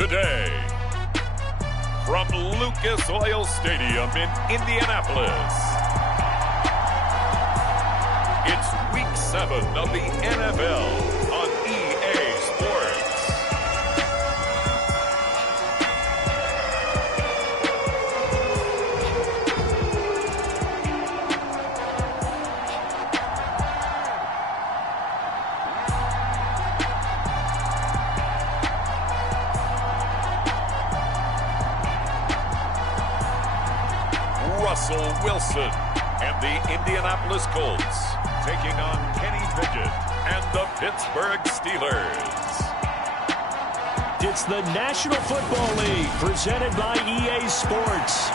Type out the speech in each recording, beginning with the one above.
today. From Lucas Oil Stadium in Indianapolis, it's Week 7 of the NFL on EA Sports. Russell Wilson and the Indianapolis Colts taking on Kenny Pickett and the Pittsburgh Steelers. It's the National Football League presented by EA Sports.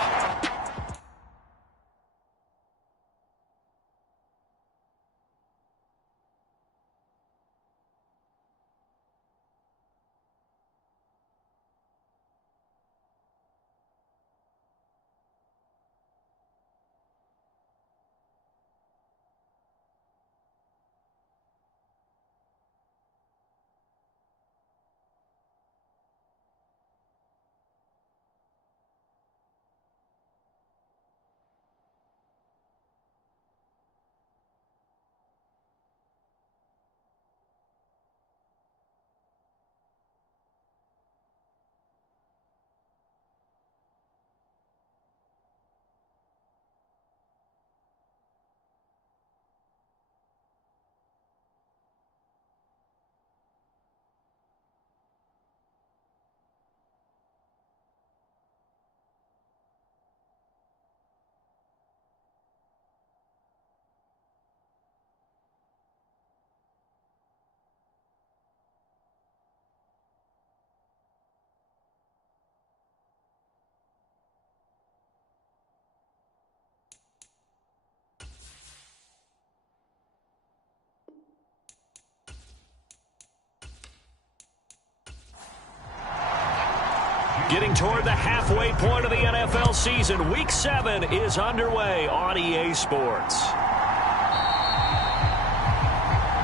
Getting toward the halfway point of the NFL season, Week 7 is underway on EA Sports.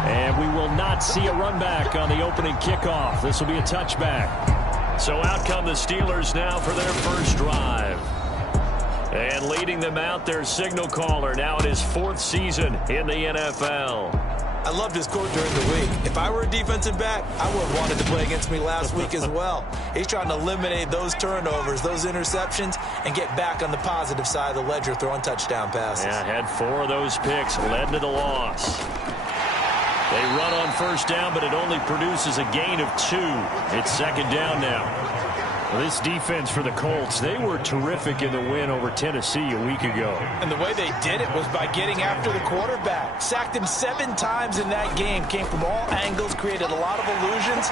And we will not see a run back on the opening kickoff. This will be a touchback. So out come the Steelers now for their first drive. And leading them out, their signal caller, now in his 4th season in the NFL. I loved his quote during the week. If I were a defensive back, I would have wanted to play against me last week as well. He's trying to eliminate those turnovers, those interceptions, and get back on the positive side of the ledger throwing touchdown passes. Yeah, had 4 of those picks, led to the loss. They run on first down, but it only produces a gain of 2. It's second down now. Well, this defense for the Colts, they were terrific in the win over Tennessee a week ago. And the way they did it was by getting after the quarterback. Sacked him 7 times in that game. Came from all angles, created a lot of illusions,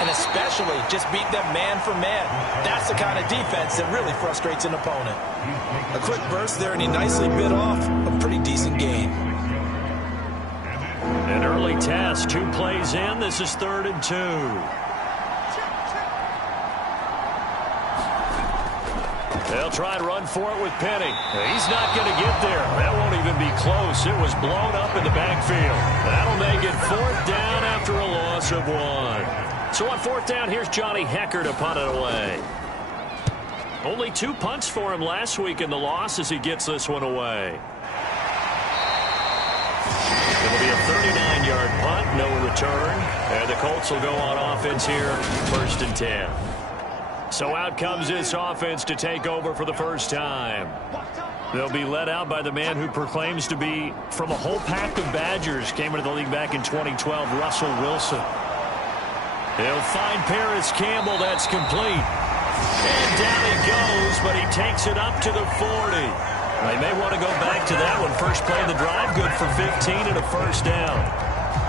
and especially just beat them man for man. That's the kind of defense that really frustrates an opponent. A quick burst there, and he nicely bit off a pretty decent gain. An early test, 2 plays in. This is 3rd and 2. They'll try and run for it with Penny. He's not going to get there. That won't even be close. It was blown up in the backfield. That'll make it 4th down after a loss of 1. So on 4th down, here's Johnny Hecker to punt it away. Only 2 punts for him last week in the loss as he gets this one away. It'll be a 39-yard punt, no return. And the Colts will go on offense here, 1st and 10. So out comes this offense to take over for the first time. They'll be led out by the man who proclaims to be from a whole pack of Badgers. Came into the league back in 2012, Russell Wilson. He'll find Paris Campbell. That's complete. And down he goes, but he takes it up to the 40. They may want to go back to that one. First play of the drive, good for 15 and a first down.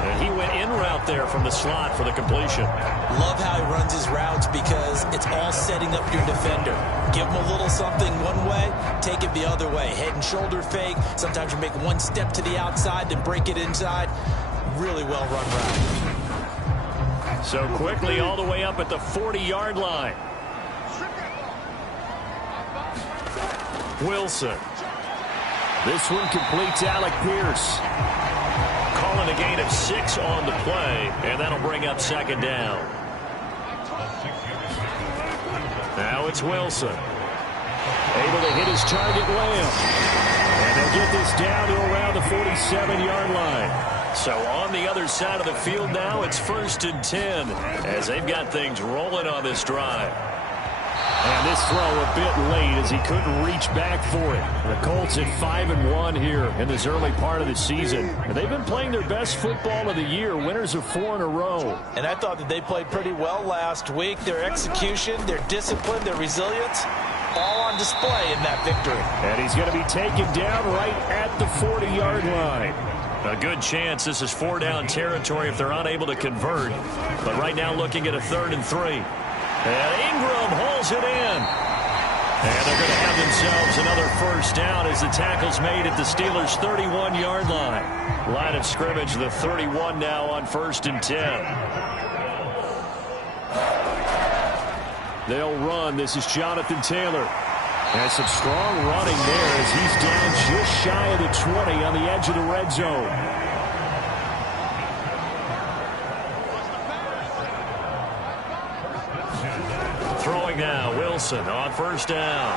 And he went in route there from the slot for the completion. Love how he runs his routes because it's all setting up your defender. Give him a little something one way, take it the other way. Head and shoulder fake. Sometimes you make one step to the outside, then break it inside. Really well run route. So quickly all the way up at the 40-yard line. Wilson. This one completes Alec Pierce. Calling a gain of 6 on the play, and that'll bring up second down. it's Wilson. Able to hit his target, Lamb. And they'll get this down to around the 47-yard line. So on the other side of the field now, it's 1st and 10 as they've got things rolling on this drive. And this throw a bit late as he couldn't reach back for it. The Colts at 5-1 here in this early part of the season. And they've been playing their best football of the year, winners of 4 in a row. And I thought that they played pretty well last week. Their execution, their discipline, their resilience, all on display in that victory. And he's going to be taken down right at the 40-yard line. A good chance this is 4-down territory if they're unable to convert. But right now looking at a 3rd and 3. And Ingram hauls it in. And they're going to have themselves another 1st down as the tackle's made at the Steelers' 31-yard line. Line of scrimmage, the 31 now on 1st and 10. They'll run. This is Jonathan Taylor. And some strong running there as he's down just shy of the 20 on the edge of the red zone. Throwing now, Wilson on 1st down.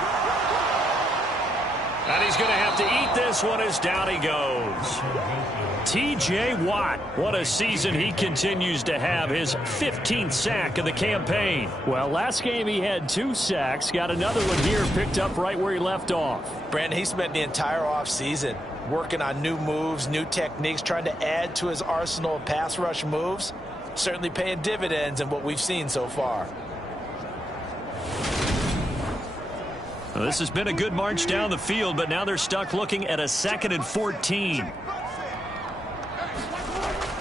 And he's going to have to eat this one as down he goes. T.J. Watt, what a season he continues to have, his 15th sack of the campaign. Well, last game he had 2 sacks, got another one here, picked up right where he left off. Brandon, he spent the entire offseason working on new moves, new techniques, trying to add to his arsenal of pass rush moves. Certainly paying dividends in what we've seen so far. Well, this has been a good march down the field, but now they're stuck looking at a 2nd and 14.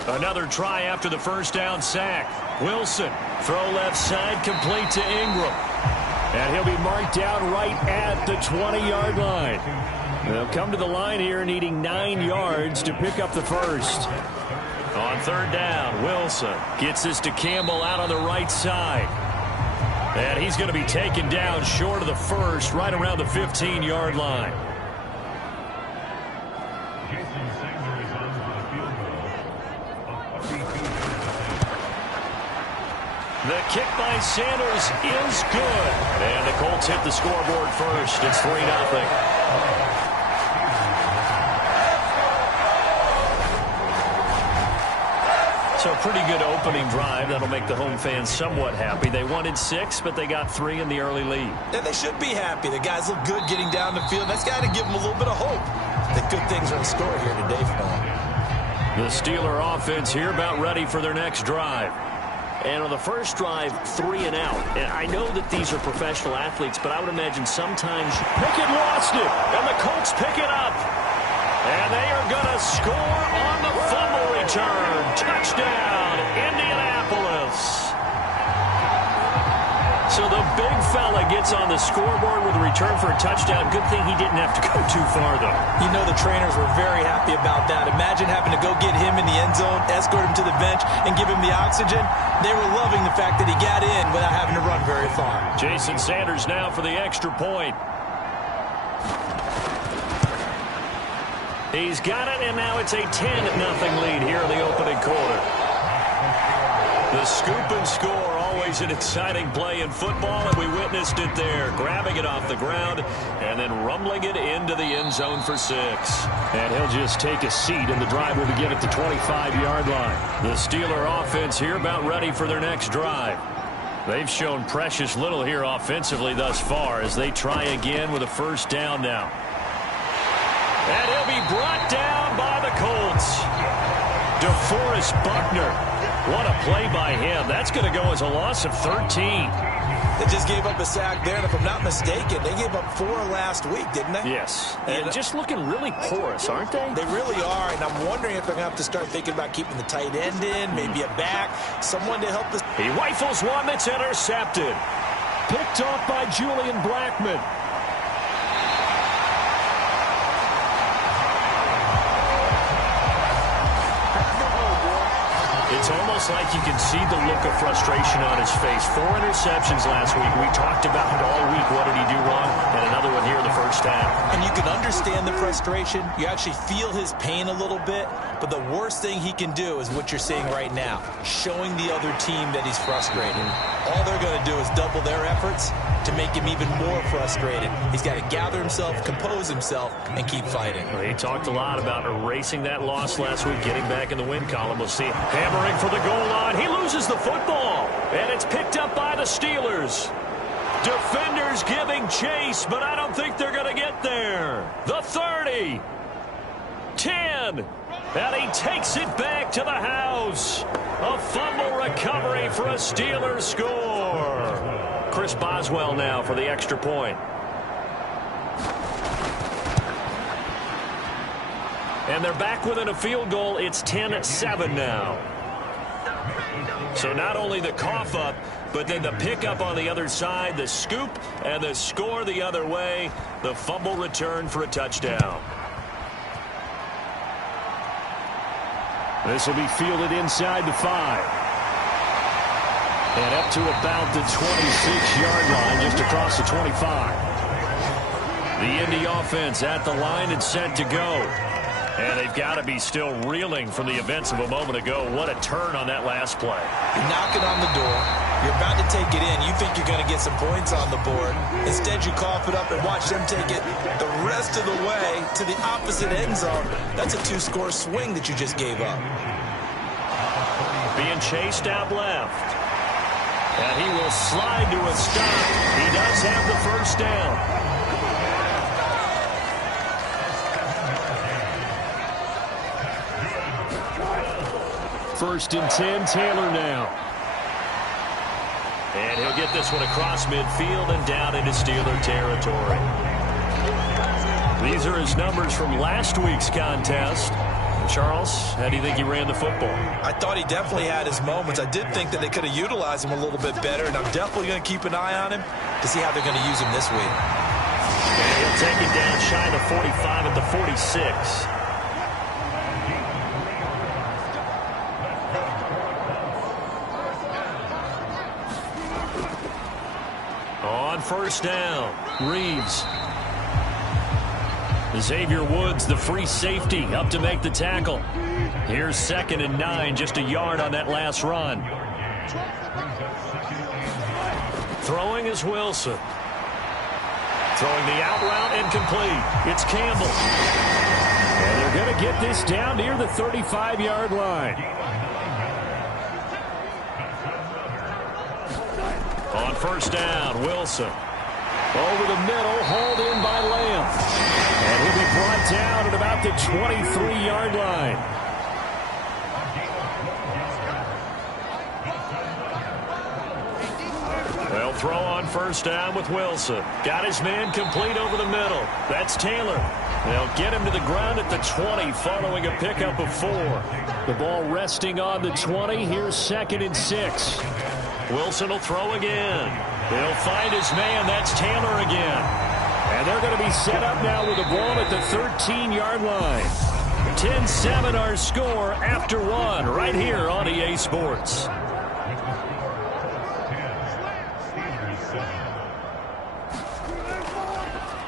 Another try after the 1st down sack. Wilson, throw left side, complete to Ingram. And he'll be marked down right at the 20-yard line. They'll come to the line here needing 9 yards to pick up the 1st. On 3rd down, Wilson gets this to Campbell out on the right side. And he's going to be taken down short of the 1st, right around the 15-yard line. The kick by Sanders is good. And the Colts hit the scoreboard first. It's 3-0. So a pretty good opening drive. That'll make the home fans somewhat happy. They wanted 6, but they got 3 in the early lead. And they should be happy. The guys look good getting down the field. That's got to give them a little bit of hope that good things are in store here today for them. The Steeler offense here about ready for their next drive. And on the first drive, 3 and out. And I know that these are professional athletes, but I would imagine sometimes Pickett lost it, and the Colts pick it up. And they are going to score on the fumble return. Touchdown, Indianapolis. So the big fella gets on the scoreboard with a return for a touchdown. Good thing he didn't have to go too far, though. You know the trainers were very happy about that. Imagine having to go get him in the end zone, escort him to the bench, and give him the oxygen. They were loving the fact that he got in without having to run very far. Jason Sanders now for the extra point. He's got it, and now it's a 10-0 lead here in the opening quarter. The scoop and score, always an exciting play in football, and we witnessed it there. Grabbing it off the ground and then rumbling it into the end zone for 6. And he'll just take a seat, and the drive will begin at the 25-yard line. The Steeler offense here about ready for their next drive. They've shown precious little here offensively thus far as they try again with a 1st down now. And he'll be brought down by the Colts. DeForest Buckner. What a play by him. That's going to go as a loss of 13. They just gave up a sack there, and if I'm not mistaken, they gave up 4 last week, didn't they? Yes. and just looking really porous, aren't they? They really are, and I'm wondering if they're going to have to start thinking about keeping the tight end in, maybe a back, someone to help this. He rifles one that's intercepted. Picked off by Julian Blackmon. It's almost like you can see the look of frustration on his face. 4 interceptions last week. We talked about it all week. What did he do wrong? And another one here in the first half. And you can understand the frustration. You actually feel his pain a little bit. But the worst thing he can do is what you're seeing right now, showing the other team that he's frustrated. all they're going to do is double their efforts to make him even more frustrated. He's got to gather himself, compose himself, and keep fighting. Well, he talked a lot about erasing that loss last week, getting back in the win column. We'll see. Hammering for the goal line. He loses the football, and it's picked up by the Steelers. Defenders giving chase, but I don't think they're going to get there. The 30. 10. And he takes it back to the house. A fumble recovery for a Steelers score. Chris Boswell now for the extra point. And they're back within a field goal. It's 10-7 now. So not only the cough up, but then the pickup on the other side, the scoop, and the score the other way. The fumble return for a touchdown. This will be fielded inside the 5. And up to about the 26-yard line, just across the 25. The Indy offense at the line and set to go. And they've got to be still reeling from the events of a moment ago. What a turn on that last play. You're knocking on the door. You're about to take it in. You think you're going to get some points on the board. Instead, you cough it up and watch them take it the rest of the way to the opposite end zone. That's a 2-score swing that you just gave up. Being chased out left. And he will slide to a stop. He does have the first down. First and 10, Taylor now. And he'll get this one across midfield and down into Steeler territory. These are his numbers from last week's contest. Charles, how do you think he ran the football? I thought he definitely had his moments. I did think that they could have utilized him a little bit better, and I'm definitely going to keep an eye on him to see how they're going to use him this week. And he'll take it down shy of the 45 at the 46. On first down, Reeves. Xavier Woods, the free safety, up to make the tackle. Here's 2nd and 9, just a yard on that last run. Throwing is Wilson. Throwing the out route incomplete. It's Campbell. And they're going to get this down near the 35-yard line. On first down, Wilson. Over the middle, hauled in by Lamb. And he'll be brought down at about the 23-yard line. They'll throw on first down with Wilson. Got his man complete over the middle. That's Taylor. They'll get him to the ground at the 20 following a pickup of 4. The ball resting on the 20. Here's 2nd and 6. Wilson will throw again. He'll find his man. That's Taylor again. And they're going to be set up now with the ball at the 13-yard line. 10-7 our score after 1 right here on EA Sports.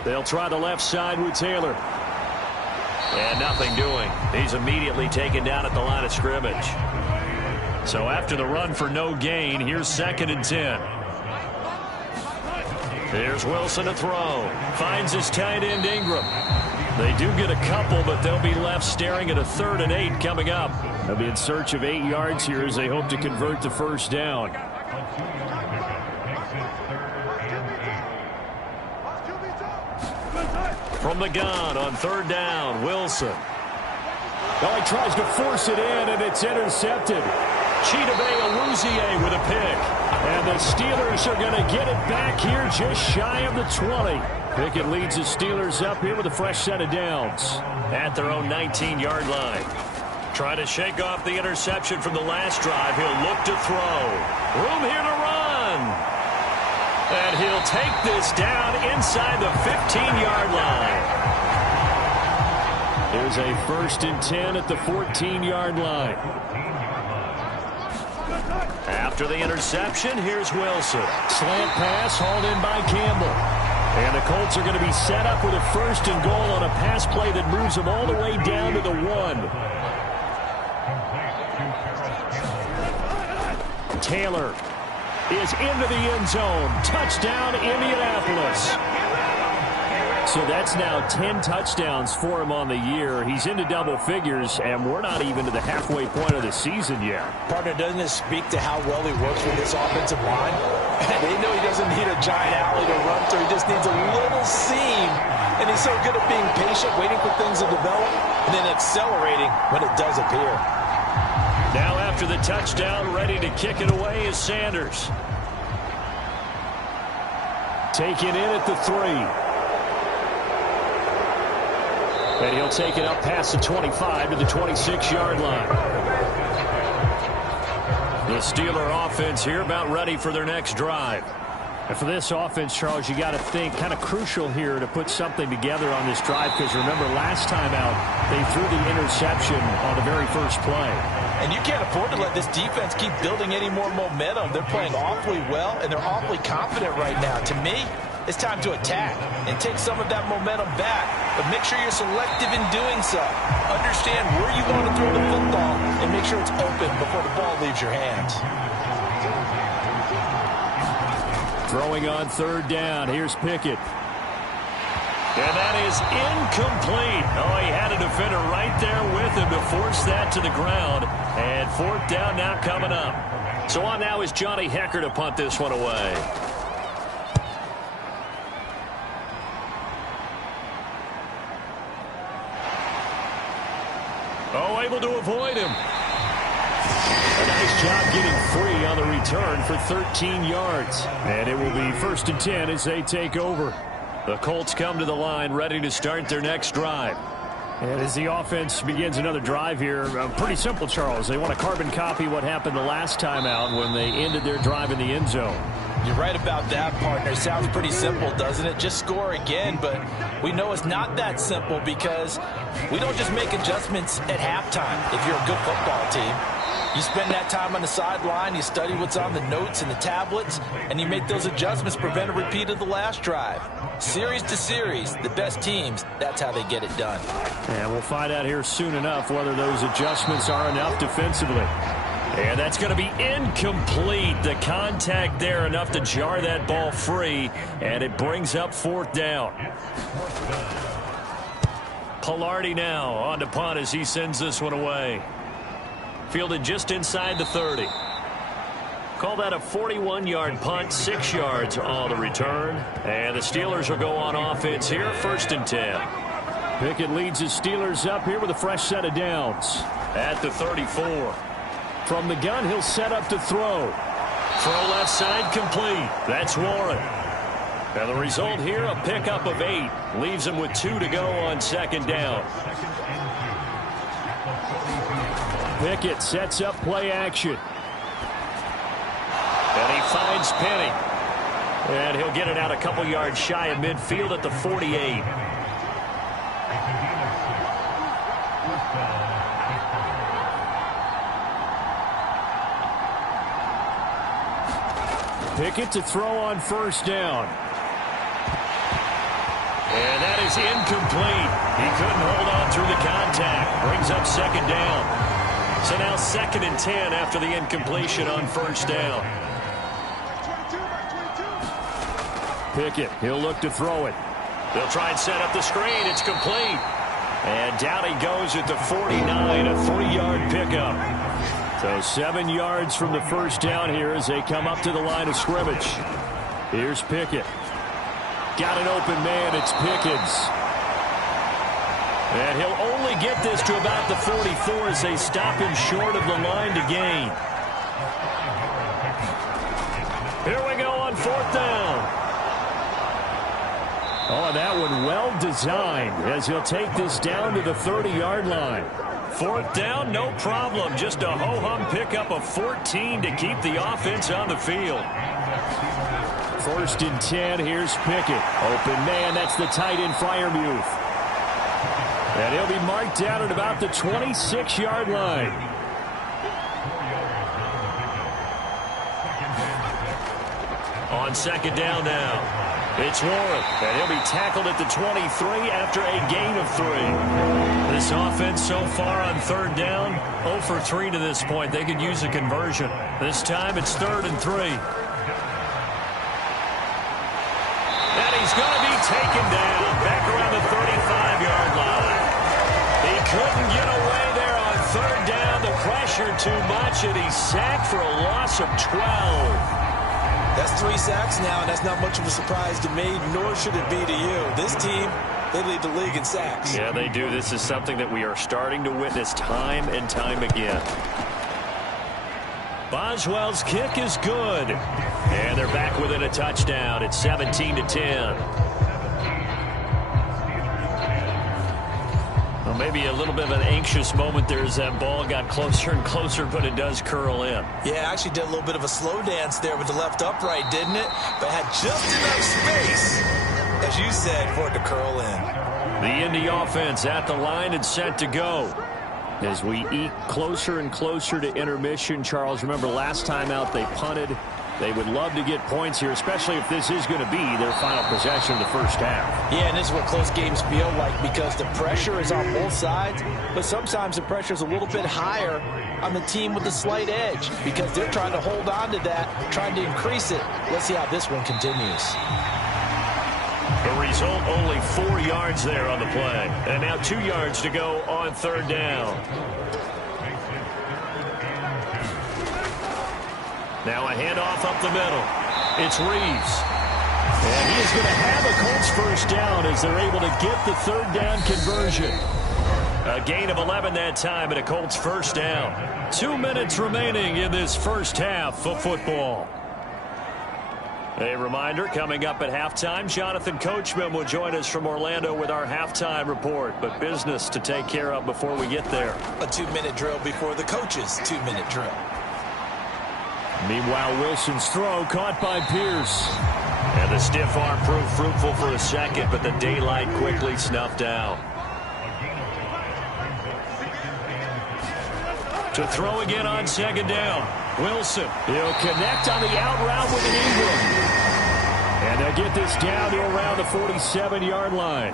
They'll try the left side with Taylor. And nothing doing. He's immediately taken down at the line of scrimmage. So after the run for no gain, here's 2nd and 10. There's Wilson to throw. Finds his tight end Ingram. They do get a couple, but they'll be left staring at a 3rd and 8 coming up. They'll be in search of 8 yards here as they hope to convert the first down. From the gun on 3rd down, Wilson. Oh, he tries to force it in, and it's intercepted. Chidobe Awuzie with a pick. And the Steelers are going to get it back here just shy of the 20. Pickett leads the Steelers up here with a fresh set of downs at their own 19-yard line. Trying to shake off the interception from the last drive. He'll look to throw. Room here to run. And he'll take this down inside the 15-yard line. Here's a 1st and 10 at the 14-yard line. After the interception, here's Wilson. Slant pass hauled in by Campbell. And the Colts are going to be set up with a 1st and goal on a pass play that moves them all the way down to the 1. Taylor. is into the end zone. Touchdown, Indianapolis. So that's now 10 touchdowns for him on the year. He's into double figures, and we're not even to the halfway point of the season yet. Partner, doesn't this speak to how well he works with this offensive line? They know he doesn't need a giant alley to run through. He just needs a little seam. And he's so good at being patient, waiting for things to develop, and then accelerating when it does appear. Now after the touchdown, ready to kick it away is Sanders. Taken in at the 3. And he'll take it up past the 25 to the 26-yard line. The Steeler offense here about ready for their next drive. And for this offense, Charles, you got to think kind of crucial here to put something together on this drive, because remember last time out they threw the interception on the very first play. And you can't afford to let this defense keep building any more momentum. They're playing awfully well, and they're awfully confident right now. To me, it's time to attack and take some of that momentum back, but make sure you're selective in doing so. Understand where you want to throw the football and make sure it's open before the ball leaves your hands. Throwing on third down. Here's Pickett. And that is incomplete. Oh, he had a defender right there with him to force that to the ground. And fourth down now coming up. So on now is Johnny Hecker to punt this one away. Oh, able to avoid him. A nice job getting free on the return for 13 yards. And it will be 1st and 10 as they take over. The Colts come to the line ready to start their next drive. And as the offense begins another drive here, pretty simple, Charles. They want to carbon copy what happened the last time out when they ended their drive in the end zone. You're right about that, partner. Sounds pretty simple, doesn't it? Just score again, but we know it's not that simple because we don't just make adjustments at halftime if you're a good football team. You spend that time on the sideline, you study what's on the notes and the tablets, and you make those adjustments, prevent a repeat of the last drive. Series to series, the best teams, that's how they get it done. And we'll find out here soon enough whether those adjustments are enough defensively. And that's going to be incomplete. The contact there enough to jar that ball free, and it brings up fourth down. Pilardi now on to punt as he sends this one away. Fielded just inside the 30. Call that a 41-yard punt, 6 yards on the return. And the Steelers will go on offense here, 1st and 10. Pickett leads the Steelers up here with a fresh set of downs. At the 34. From the gun, he'll set up to throw. Throw left side complete. That's Warren. And the result here, a pickup of 8. Leaves him with 2 to go on 2nd down. Pickett sets up play action. And he finds Penny. And he'll get it out a couple yards shy of midfield at the 48. Pickett to throw on 1st down. And that is incomplete. He couldn't hold on through the contact. Brings up 2nd down. So now 2nd and 10 after the incompletion on 1st down. Pickett, he'll look to throw it. They'll try and set up the screen. It's complete. And down he goes at the 49, a 3-yard pickup. So 7 yards from the 1st down here as they come up to the line of scrimmage. Here's Pickett. Got an open man. It's Pickens. And he'll only get this to about the 44 as they stop him short of the line to gain. Here we go on 4th down. Oh, that one well designed as he'll take this down to the 30-yard line. 4th down, no problem. Just a ho-hum pickup of 14 to keep the offense on the field. 1st and 10, here's Pickett. Open man, that's the tight end Freiermuth. And he'll be marked down at about the 26-yard line. On 2nd down now, it's Warren. And he'll be tackled at the 23 after a gain of 3. This offense so far on 3rd down, 0 for 3 to this point. They could use a conversion. This time it's 3rd and 3. taken down back around the 35-yard line. He couldn't get away there on third down. The pressure too much, and he's sacked for a loss of 12. That's 3 sacks now, and that's not much of a surprise to me, nor should it be to you. This team, they lead the league in sacks. Yeah, they do. This is something that we are starting to witness time and time again. Boswell's kick is good. And they're back within a touchdown. It's 17-10. Well, maybe a little bit of an anxious moment there as that ball got closer and closer, but it does curl in. Yeah, actually did a little bit of a slow dance there with the left upright, didn't it? But had just enough space, as you said, for it to curl in. The Indy offense at the line and set to go. As we eke closer and closer to intermission, Charles, remember last time out they punted. They would love to get points here, especially if this is going to be their final possession of the first half. Yeah, and this is what close games feel like because the pressure is on both sides, but sometimes the pressure is a little bit higher on the team with the slight edge because they're trying to hold on to that, trying to increase it. Let's see how this one continues. The result, only 4 yards there on the play. And now 2 yards to go on third down. Now a handoff up the middle. It's Reeves. And he is going to have a Colts first down as they're able to get the third down conversion. A gain of 11 that time and a Colts first down. 2 minutes remaining in this first half of football. A reminder, coming up at halftime, Jonathan Coachman will join us from Orlando with our halftime report. But business to take care of before we get there. A 2-minute drill before the coach's 2-minute drill. Meanwhile, Wilson's throw caught by Pierce. And the stiff arm proved fruitful for a second, but the daylight quickly snuffed out. To throw again on second down. Wilson. He'll connect on the out route with an Ingram. And they'll get this down to around the 47-yard line.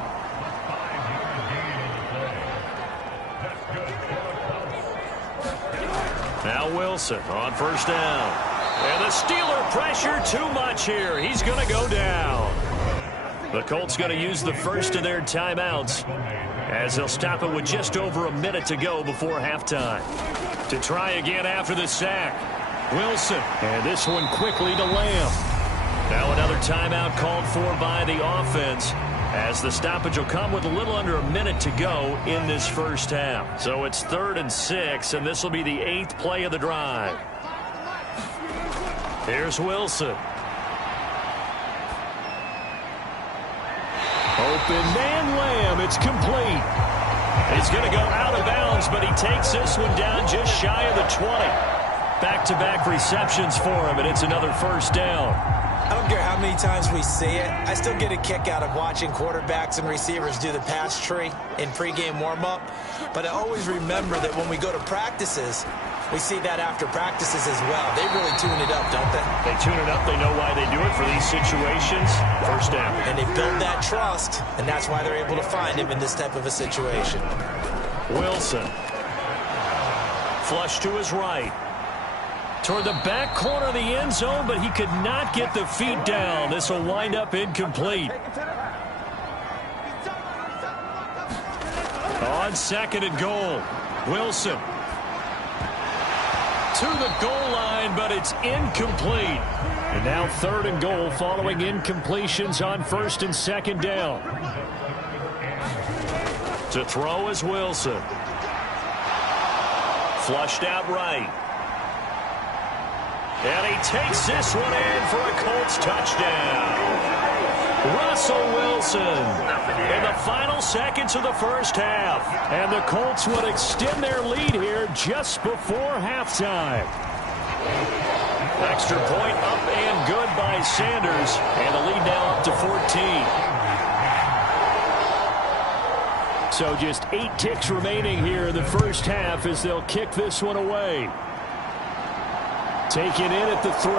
Now Wilson on first down. And the Steeler pressure too much here. He's going to go down. The Colts going to use the first of their timeouts as they'll stop it with just over a minute to go before halftime. To try again after the sack. Wilson. And this one quickly to Lamb. Now another timeout called for by the offense as the stoppage will come with a little under a minute to go in this first half. So it's 3rd and 6, and this will be the 8th play of the drive. Here's Wilson. Open man Lamb. It's complete. He's going to go out of bounds, but he takes this one down just shy of the 20. Back-to-back receptions for him, and it's another first down. I don't care how many times we see it. I still get a kick out of watching quarterbacks and receivers do the pass tree in pregame warm-up. But I always remember that when we go to practices, we see that after practices as well. They really tune it up, don't they? They tune it up. They know why they do it for these situations. First down. And they build that trust, and that's why they're able to find him in this type of a situation. Wilson. Flush to his right. Toward the back corner of the end zone, but he could not get the feet down. This will wind up incomplete. On second and goal, Wilson. To the goal line, but it's incomplete. And now 3rd and goal following incompletions on 1st and 2nd down. To throw is Wilson. Flushed out right. And he takes this one in for a Colts touchdown. Russell Wilson in the final seconds of the first half. And the Colts would extend their lead here just before halftime. Extra point up and good by Sanders. And the lead now up to 14. So just 8 ticks remaining here in the first half as they'll kick this one away. Taken in at the 3.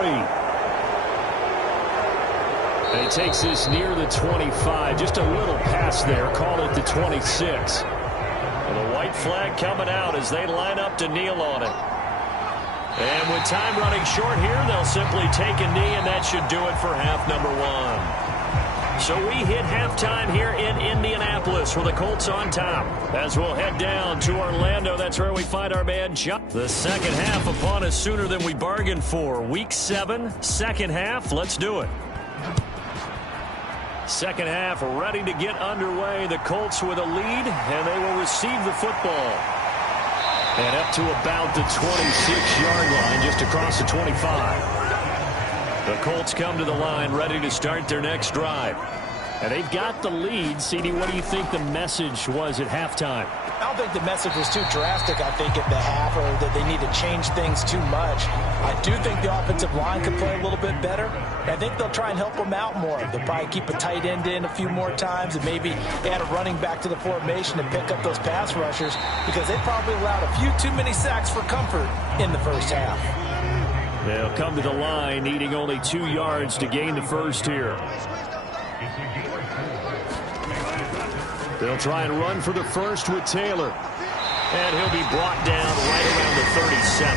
And he takes this near the 25. Just a little pass there. Call it the 26. And the white flag coming out as they line up to kneel on it. And with time running short here, they'll simply take a knee, and that should do it for half number 1. So we hit halftime here in Indianapolis with the Colts on top. As we'll head down to Orlando, that's where we find our man John. The second half upon us sooner than we bargained for. Week 7, second half. Let's do it. Second half ready to get underway. The Colts with a lead, and they will receive the football. And up to about the 26-yard line, just across the 25. The Colts come to the line ready to start their next drive. And they've got the lead. CD, what do you think the message was at halftime? I don't think the message was too drastic, I think, at the half, or that they need to change things too much. I do think the offensive line could play a little bit better. I think they'll try and help them out more. They'll probably keep a tight end in a few more times and maybe add a running back to the formation to pick up those pass rushers, because they probably allowed a few too many sacks for comfort in the first half. They'll come to the line needing only 2 yards to gain the first here. They'll try and run for the first with Taylor. And he'll be brought down right around the 37.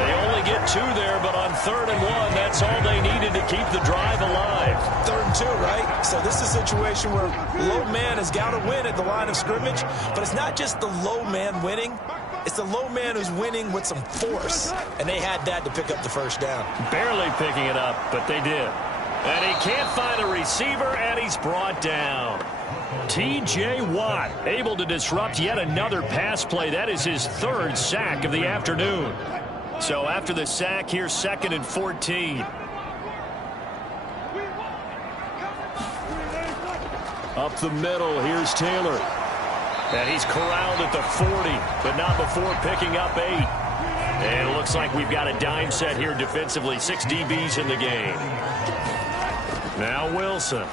They only get 2 there, but on 3rd and 1, that's all they needed to keep the drive alive. 3rd and 2, right? So this is a situation where low man has got to win at the line of scrimmage, but it's not just the low man winning. It's the low man who's winning with some force, and they had that to pick up the first down. Barely picking it up, but they did. And he can't find a receiver, and he's brought down. T.J. Watt able to disrupt yet another pass play. That is his 3rd sack of the afternoon. So after the sack, here's 2nd and 14. Up the middle, here's Taylor. And he's corralled at the 40, but not before picking up 8. And it looks like we've got a dime set here defensively. 6 DBs in the game. Now Wilson.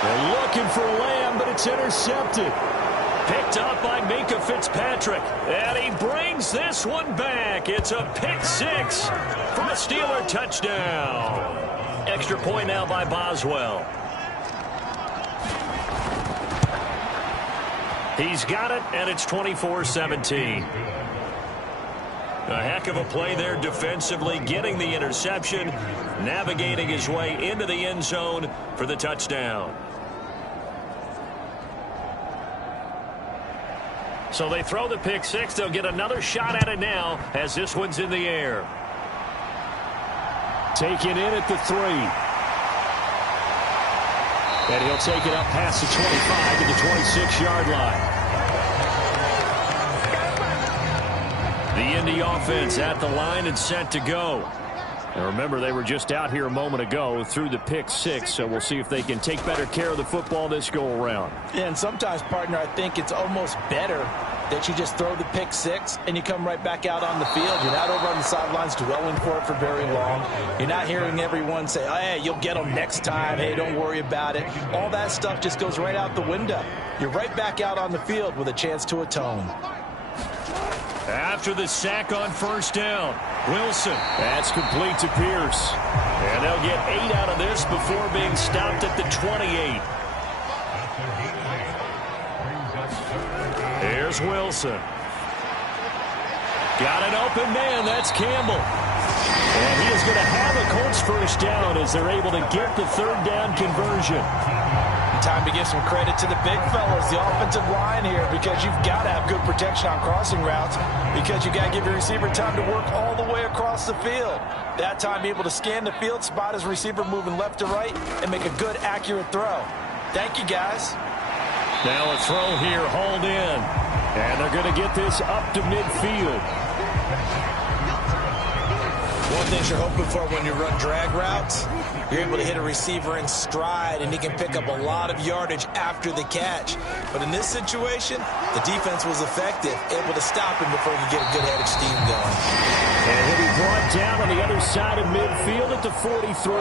They're looking for Lamb, but it's intercepted. Picked up by Minka Fitzpatrick. And he brings this one back. It's a pick 6 for a Steeler touchdown. Extra point now by Boswell. He's got it, and it's 24-17. A heck of a play there defensively, getting the interception, navigating his way into the end zone for the touchdown. So they throw the pick 6. They'll get another shot at it now as this one's in the air. Taken in at the 3. And he'll take it up past the 25 to the 26-yard line. The Indy offense at the line and set to go. And remember, they were just out here a moment ago through the pick 6, so we'll see if they can take better care of the football this go-around. Yeah, and sometimes, partner, I think it's almost better that you just throw the pick 6 and you come right back out on the field. You're not over on the sidelines dwelling for it for very long. You're not hearing everyone say, oh, hey, you'll get them next time. Hey, don't worry about it. All that stuff just goes right out the window. You're right back out on the field with a chance to atone. After the sack on first down, Wilson. That's complete to Pierce. And they'll get 8 out of this before being stopped at the 28. Here's Wilson. Got an open man. That's Campbell. And he is going to have a Colts first down as they're able to get the 3rd down conversion. Time to give some credit to the big fellas, the offensive line here, because you've got to have good protection on crossing routes, because you've got to give your receiver time to work all the way across the field. That time, be able to scan the field, spot his receiver moving left to right, and make a good, accurate throw. Thank you, guys. Now a throw here, hauled in. And they're going to get this up to midfield. One thing you're hoping for when you run drag routes, you're able to hit a receiver in stride, and he can pick up a lot of yardage after the catch. But in this situation, the defense was effective, able to stop him before he could get a good head of steam going. And he'll be brought down on the other side of midfield at the 43.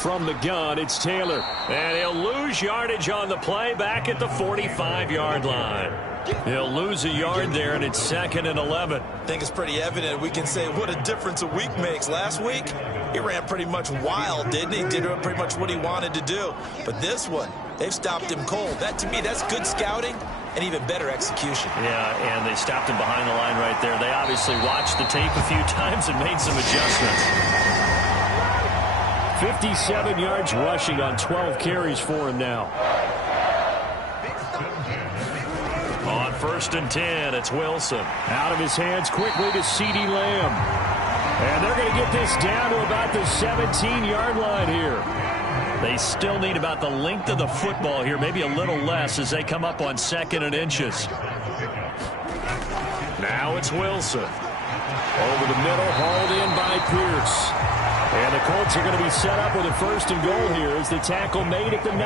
From the gun, it's Taylor. And he'll lose yardage on the play back at the 45-yard line. He'll lose a yard there, and it's 2nd and 11. I think it's pretty evident. We can say what a difference a week makes. Last week, he ran pretty much wild, didn't he? Did pretty much what he wanted to do. But this one, they've stopped him cold. That, to me, that's good scouting. and even better execution. Yeah, and they stopped him behind the line right there. They obviously watched the tape a few times and made some adjustments. 57 yards rushing on 12 carries for him now. On 1st and 10, it's Wilson. Out of his hands quickly to CeeDee Lamb. And they're going to get this down to about the 17-yard line here. They still need about the length of the football here, maybe a little less as they come up on 2nd and inches. Now it's Wilson. Over the middle, hauled in by Pierce. And the Colts are going to be set up with a 1st and goal here as the tackle made at the 9.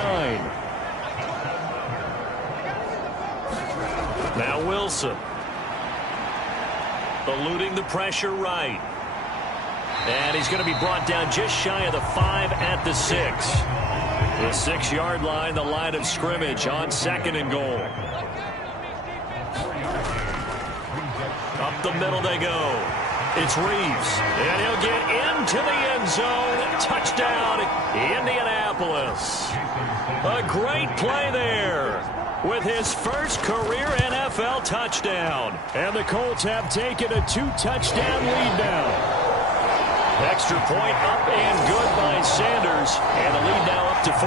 Now Wilson. Eluding the pressure right. And he's going to be brought down just shy of the 5 at the 6. The 6-yard line, the line of scrimmage on 2nd and goal. Up the middle they go. It's Reeves. And he'll get into the end zone. Touchdown, Indianapolis. A great play there with his first career NFL touchdown. And the Colts have taken a 2-touchdown lead now. Extra point up and good by Sanders. And the lead now up to 14.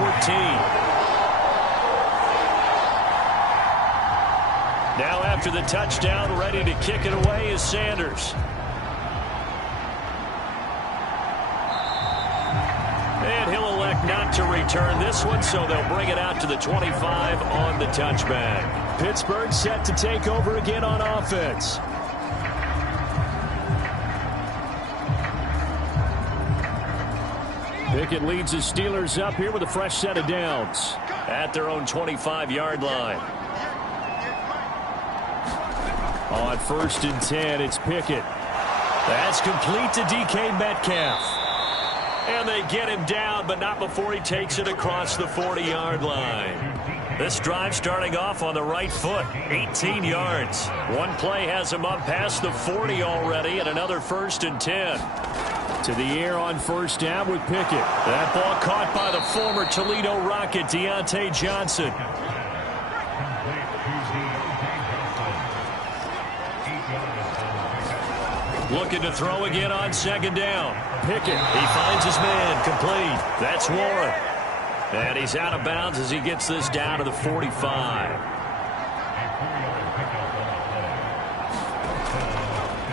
Now after the touchdown, ready to kick it away is Sanders. And he'll elect not to return this one, so they'll bring it out to the 25 on the touchback. Pittsburgh set to take over again on offense. Pickett leads the Steelers up here with a fresh set of downs. At their own 25-yard line. On 1st and 10, it's Pickett. That's complete to DK Metcalf. And they get him down, but not before he takes it across the 40-yard line. This drive starting off on the right foot, 18 yards. One play has him up past the 40 already, and another 1st and 10. To the air on 1st down with Pickett. That ball caught by the former Toledo Rocket, Deontay Johnson. Looking to throw again on 2nd down. Pickett. He finds his man, complete. That's Warren. And he's out of bounds as he gets this down to the 45.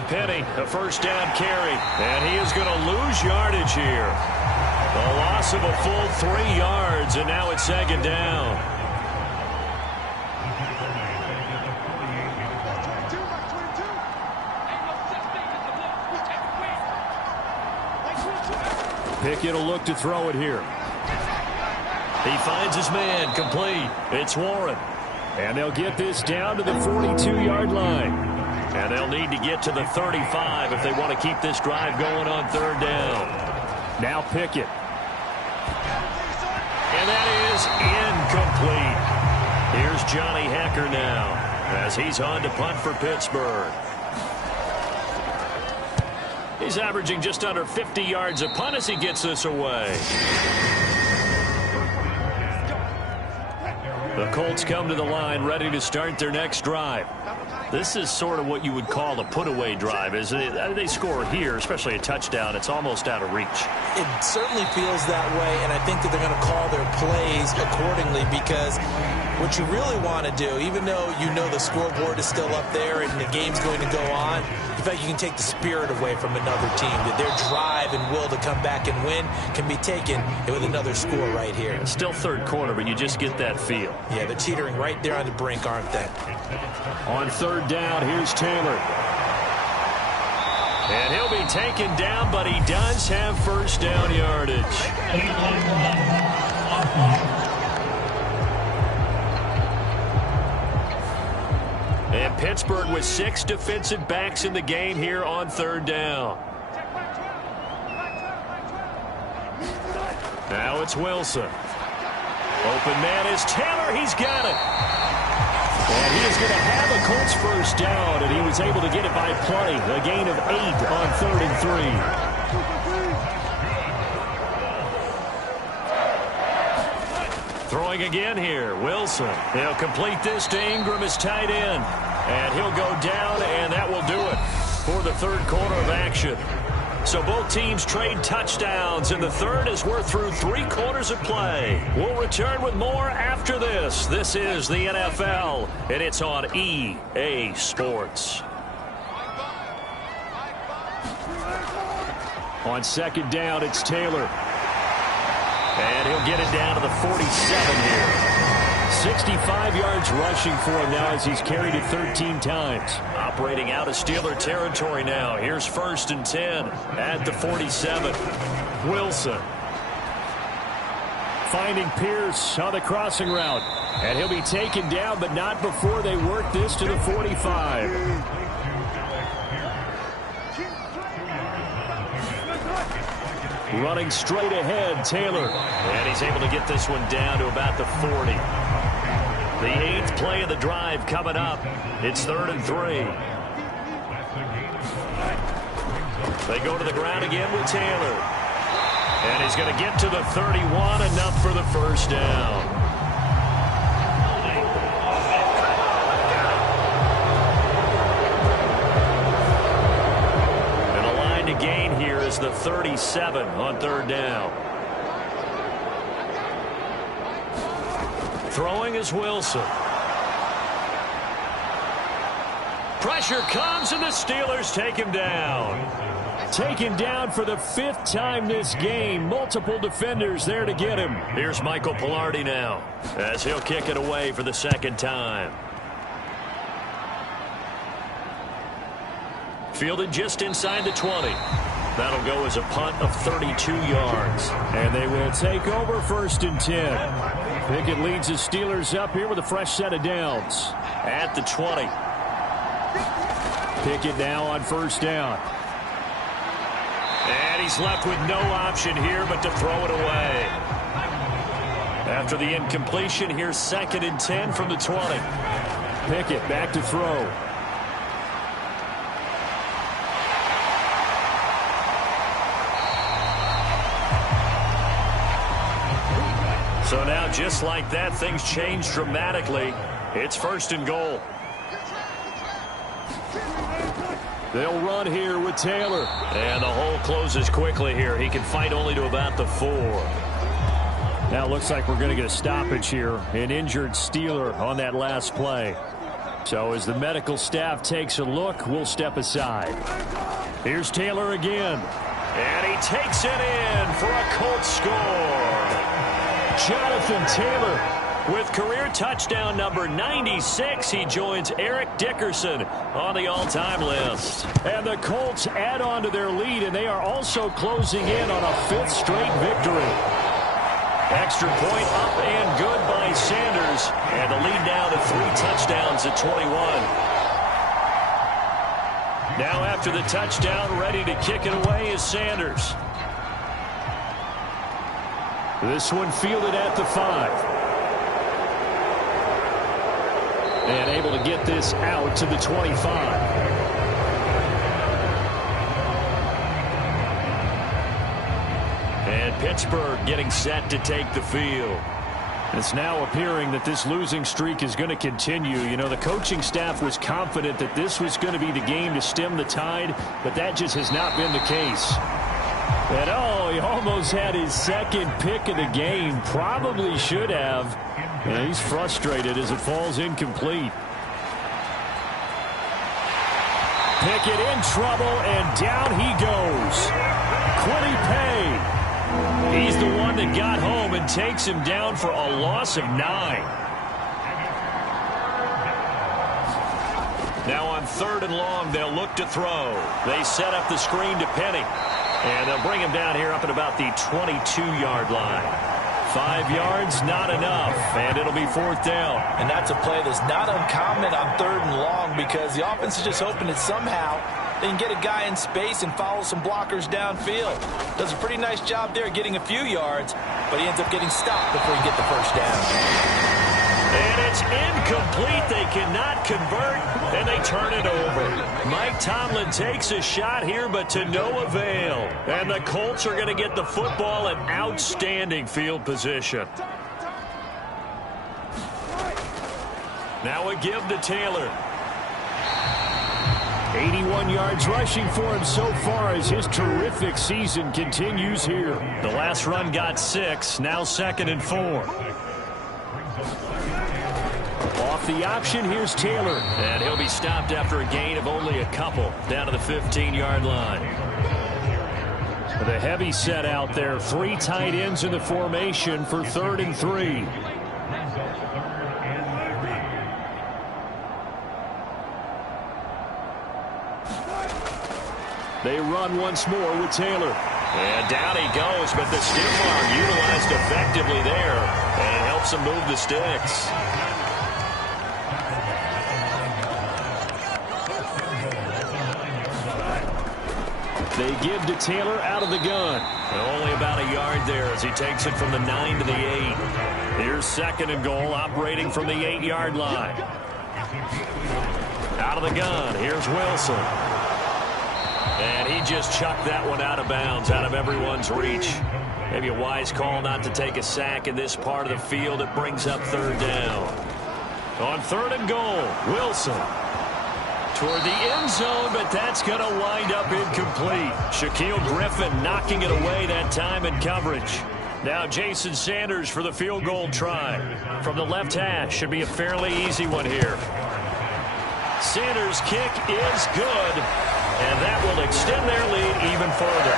Penny, a 1st down carry. And he is going to lose yardage here. A loss of a full 3 yards, and now it's 2nd down. Pickett will look to throw it here. He finds his man, complete. It's Warren. And they'll get this down to the 42-yard line. And they'll need to get to the 35 if they want to keep this drive going on 3rd down. Now Pickett. And that is incomplete. Here's Johnny Hecker now as he's on to punt for Pittsburgh. He's averaging just under 50 yards a punt as he gets this away. The Colts come to the line ready to start their next drive. This is sort of what you would call a put-away drive. As they score here, especially a touchdown, it's almost out of reach. It certainly feels that way, and I think that they're going to call their plays accordingly because what you really want to do, even though you know the scoreboard is still up there and the game's going to go on, in fact, you can take the spirit away from another team. That their drive and will to come back and win can be taken with another score right here. It's still 3rd quarter, but you just get that feel. Yeah, they're teetering right there on the brink, aren't they? On 3rd down, here's Taylor. And he'll be taken down, but he does have 1st down yardage. And Pittsburgh with 6 defensive backs in the game here on 3rd down. Now it's Wilson. Open man is Taylor. He's got it. And he is going to have a Colts 1st down, and he was able to get it by plenty. A gain of 8 on 3rd and 3. Throwing again here, Wilson. He'll complete this to Ingram as tight end. And he'll go down, and that will do it for the third quarter of action. So both teams trade touchdowns in the third as we're through 3 quarters of play. We'll return with more after this. This is the NFL, and it's on EA Sports. On second down, it's Taylor. And he'll get it down to the 47 here. 65 yards rushing for him now as he's carried it 13 times. Operating out of Steeler territory now. Here's 1st and 10 at the 47. Wilson. Finding Pierce on the crossing route. And he'll be taken down, but not before they work this to the 45. Running straight ahead, Taylor. And he's able to get this one down to about the 40. The 8th play of the drive coming up. It's 3rd and 3. They go to the ground again with Taylor. And he's going to get to the 31, enough for the first down. Gain here is the 37 on 3rd down. Throwing is Wilson. Pressure comes, and the Steelers take him down. Taken down for the 5th time this game. Multiple defenders there to get him. Here's Michael Pilardi now as he'll kick it away for the 2nd time. Fielded just inside the 20. That'll go as a punt of 32 yards. And they will take over 1st and 10. Pickett leads the Steelers up here with a fresh set of downs. At the 20. Pickett now on 1st down. And he's left with no option here but to throw it away. After the incompletion, here's 2nd and 10 from the 20. Pickett back to throw. So now, just like that, things change dramatically. It's 1st and goal. They'll run here with Taylor. And the hole closes quickly here. He can fight only to about the 4. Now it looks like we're going to get a stoppage here. An injured Steeler on that last play. So as the medical staff takes a look, we'll step aside. Here's Taylor again. And he takes it in for a Colts score. Jonathan Taylor with career touchdown number 96. He joins Eric Dickerson on the all-time list. And the Colts add on to their lead, and they are also closing in on a 5th straight victory. Extra point up and good by Sanders. And the lead now to 3 touchdowns at 21. Now after the touchdown, ready to kick it away is Sanders. This one fielded at the 5. And able to get this out to the 25. And Pittsburgh getting set to take the field. It's now appearing that this losing streak is going to continue. You know, the coaching staff was confident that this was going to be the game to stem the tide, but that just has not been the case. And oh, he almost had his 2nd pick of the game. Probably should have. And he's frustrated as it falls incomplete. Pickett in trouble, and down he goes. Quiddy Pay. He's the one that got home and takes him down for a loss of 9. Now on 3rd and long, they'll look to throw. They set up the screen to Penny. And they'll bring him down here up at about the 22-yard line. 5 yards, not enough, and it'll be 4th down. And that's a play that's not uncommon on 3rd and long because the offense is just hoping that somehow they can get a guy in space and follow some blockers downfield. Does a pretty nice job there getting a few yards, but he ends up getting stopped before he gets the first down. And it's incomplete. They cannot convert, and they turn it over. Mike Tomlin takes a shot here, but to no avail. And the Colts are going to get the football in outstanding field position. Now a give to Taylor. 81 yards rushing for him so far as his terrific season continues here. The last run got 6, now 2nd and 4. Off the option, here's Taylor. And he'll be stopped after a gain of only a couple, down to the 15-yard line. The heavy set out there, 3 tight ends in the formation for 3rd and 3. They run once more with Taylor. And down he goes, but the stiff arm utilized effectively there, and it helps him move the sticks. They give to Taylor out of the gun. And only about a yard there as he takes it from the 9 to the 8. Here's 2nd and goal, operating from the 8-yard line. Out of the gun, here's Wilson. And he just chucked that one out of bounds, out of everyone's reach. Maybe a wise call not to take a sack in this part of the field. It brings up 3rd down. On 3rd and goal, Wilson. Toward the end zone, but that's going to wind up incomplete. Shaquille Griffin knocking it away that time in coverage. Now Jason Sanders for the field goal try. From the left hash, should be a fairly easy one here. Sanders' kick is good. And that will extend their lead even further.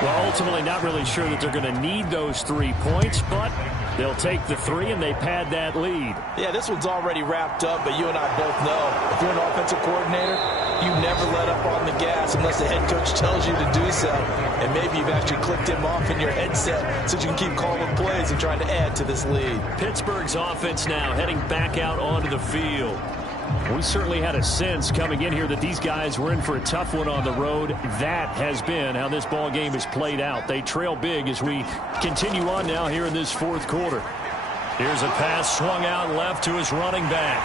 Well, ultimately not really sure that they're going to need those 3 points, but they'll take the 3 and they pad that lead. Yeah, this one's already wrapped up, but you and I both know if you're an offensive coordinator, you never let up on the gas unless the head coach tells you to do so. And maybe you've actually clicked him off in your headset so you can keep calling plays and trying to add to this lead. Pittsburgh's offense now heading back out onto the field. We certainly had a sense coming in here that these guys were in for a tough one on the road. That has been how this ball game has played out. They trail big as we continue on now here in this 4th quarter. Here's a pass swung out left to his running back.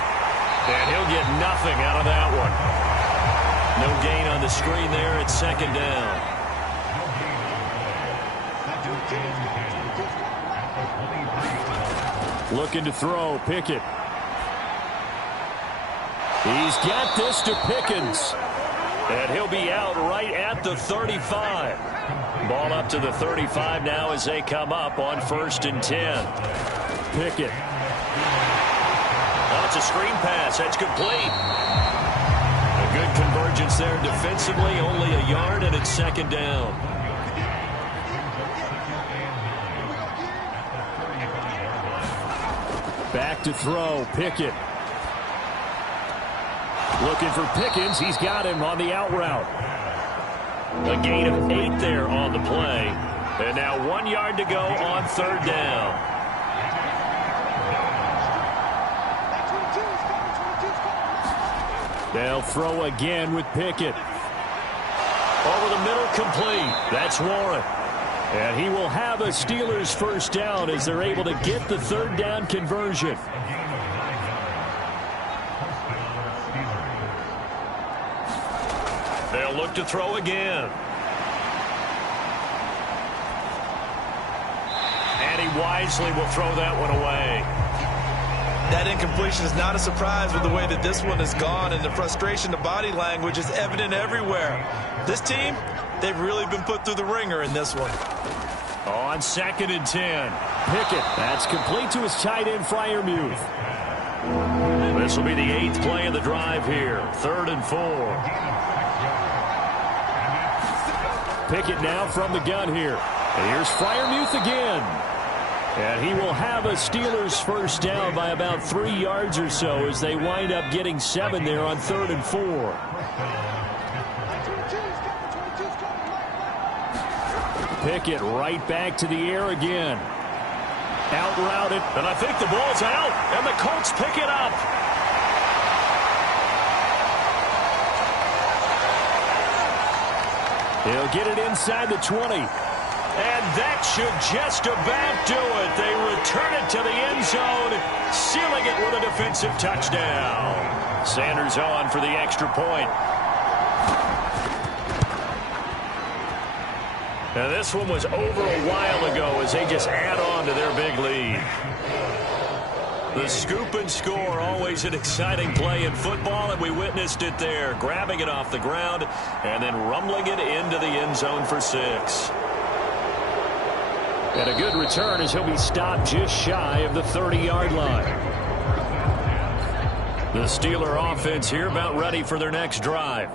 And he'll get nothing out of that one. No gain on the screen there. It's 2nd down. Looking to throw, Pickett. He's got this to Pickens. And he'll be out right at the 35. Ball up to the 35 now as they come up on 1st and 10. Pickett. Oh, it's a screen pass. That's complete. A good convergence there defensively. Only a yard, and it's 2nd down. Back to throw, Pickett. Looking for Pickens. He's got him on the out route. A gain of 8 there on the play. And now 1 yard to go on 3rd down. They'll throw again with Pickett. Over the middle, complete. That's Warren. And he will have a Steelers 1st down as they're able to get the 3rd down conversion. They'll look to throw again. And he wisely will throw that one away. That incompletion is not a surprise with the way that this one has gone, and the frustration, the body language is evident everywhere. This team, they've really been put through the ringer in this one. On 2nd and 10. Pickett. That's complete to his tight end, Freiermuth. This will be the 8th play of the drive here. 3rd and 4. Pickett now from the gun here. And here's Freiermuth again. And he will have a Steelers 1st down by about 3 yards or so as they wind up getting 7 there on 3rd and 4. Pickett right back to the air again. Out routed. And I think the ball's out. And the Colts pick it up. He'll get it inside the 20. And that should just about do it. They return it to the end zone, sealing it with a defensive touchdown. Sanders on for the extra point. Now this one was over a while ago as they just add on to their big lead. The scoop and score, always an exciting play in football, and we witnessed it there, grabbing it off the ground and then rumbling it into the end zone for 6. And a good return as he'll be stopped just shy of the 30-yard line. The Steeler offense here about ready for their next drive.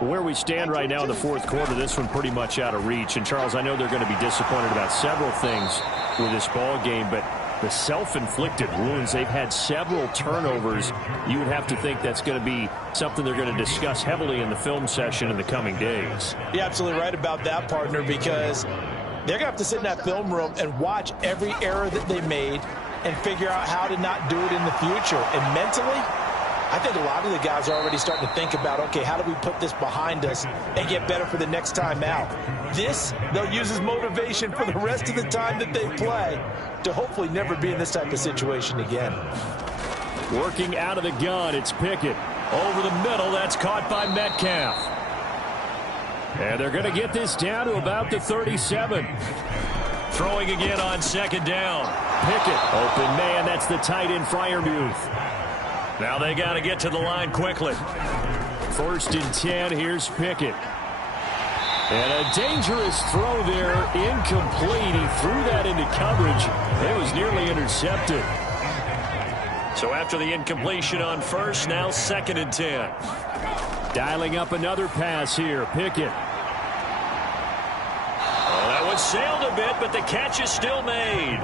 Where we stand right now in the fourth quarter, this one pretty much out of reach. And, Charles, I know they're going to be disappointed about several things with this ball game, but the self-inflicted wounds, they've had several turnovers. You would have to think that's going to be something they're going to discuss heavily in the film session in the coming days. You're absolutely right about that, partner, because they're going to have to sit in that film room and watch every error that they made and figure out how to not do it in the future. And mentally, I think a lot of the guys are already starting to think about, okay, how do we put this behind us and get better for the next time out? This, they'll use as motivation for the rest of the time that they play to hopefully never be in this type of situation again. Working out of the gun, it's Pickett. Over the middle, that's caught by Metcalf. And they're going to get this down to about the 37. Throwing again on second down. Pickett, open man, that's the tight end Freiermuth. Now they got to get to the line quickly. 1st and 10, here's Pickett. And a dangerous throw there, incomplete. He threw that into coverage. It was nearly intercepted. So after the incompletion on first, now 2nd and 10. Dialing up another pass here, Pickett. Well, that one sailed a bit, but the catch is still made.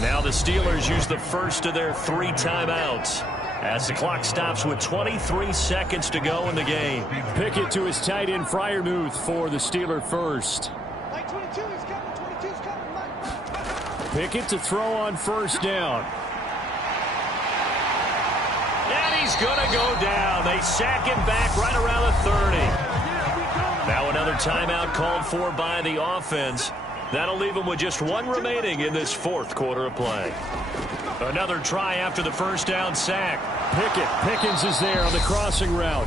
Now the Steelers use the first of their 3 timeouts as the clock stops with 23 seconds to go in the game. Pickett to his tight end Freiermuth for the Steeler first. Pickett to throw on 1st down. And he's going to go down. They sack him back right around the 30. Now another timeout called for by the offense. That'll leave them with just 1 remaining in this 4th quarter of play. Another try after the first down sack. Pickens is there on the crossing route.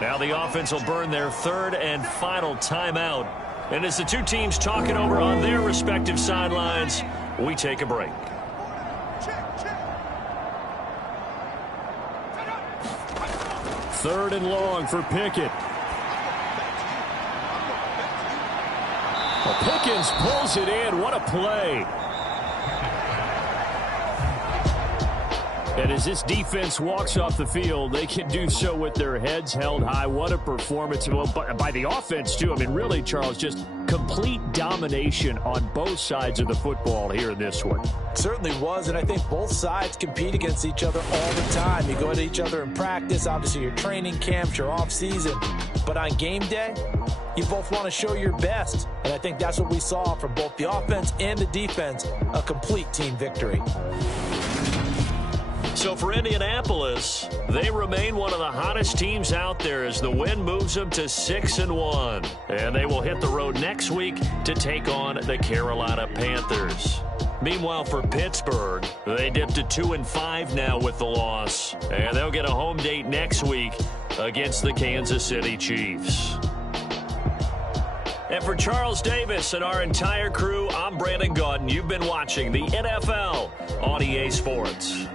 Now the offense will burn their 3rd and final timeout. And as the two teams talking over on their respective sidelines, we take a break. Third and long for Pickett. Pickens pulls it in. What a play. And as this defense walks off the field, they can do so with their heads held high. What a performance by the offense, too. I mean, really, Charles, just complete domination on both sides of the football here in this one. Certainly was, and I think both sides compete against each other all the time. You go at each other in practice, obviously your training camps, your off-season. But on game day, you both want to show your best. And I think that's what we saw from both the offense and the defense, a complete team victory. So for Indianapolis, they remain one of the hottest teams out there as the win moves them to 6-1. And they will hit the road next week to take on the Carolina Panthers. Meanwhile, for Pittsburgh, they dipped to 2-5 now with the loss. And they'll get a home date next week against the Kansas City Chiefs. And for Charles Davis and our entire crew, I'm Brandon Gaudin. You've been watching the NFL on EA Sports.